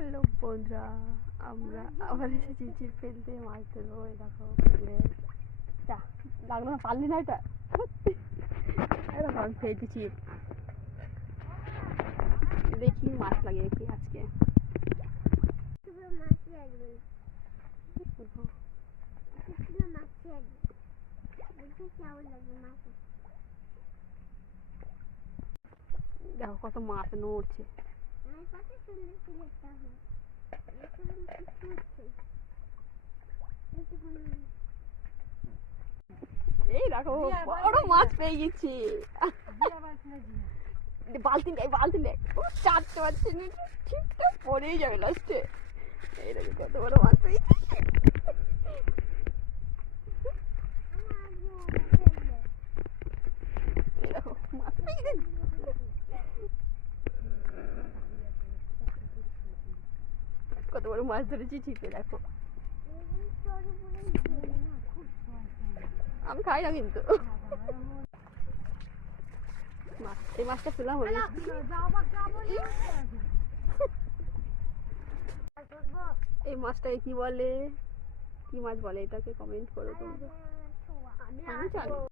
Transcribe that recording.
Hello বন্ধুরা, আমরা আবার এসেছি ছিপ ফেলতে, মাছ ধরবো। এই দেখো ফেলে যা লাগলো না, পারলি না এটা। এরকম আমি ফেলছি ছিপ, দেখি মাছ লাগে কি আজকে। দেখো কত মাছ নড়ছে। এই দেখো বড় মাছ পেয়ে গেছি। বালতি নেই, বালতি নেই, চারটে পারছি না, ঠিকটা পড়েই যাবে লাস্টে। এই দেখো কত বড় মাছ পেয়েছি। এই দেখো মাছ পেয়ে গেছি। কত বড় মাছ ধরেছি ছিপে, দেখো। আমি খাই না কিন্তু মাছ, এই মাছটা পেলাম। এই মাছটাকে কি বলে, কি মাছ বলে এটাকে কমেন্ট করো তোমরা। আমি জানি।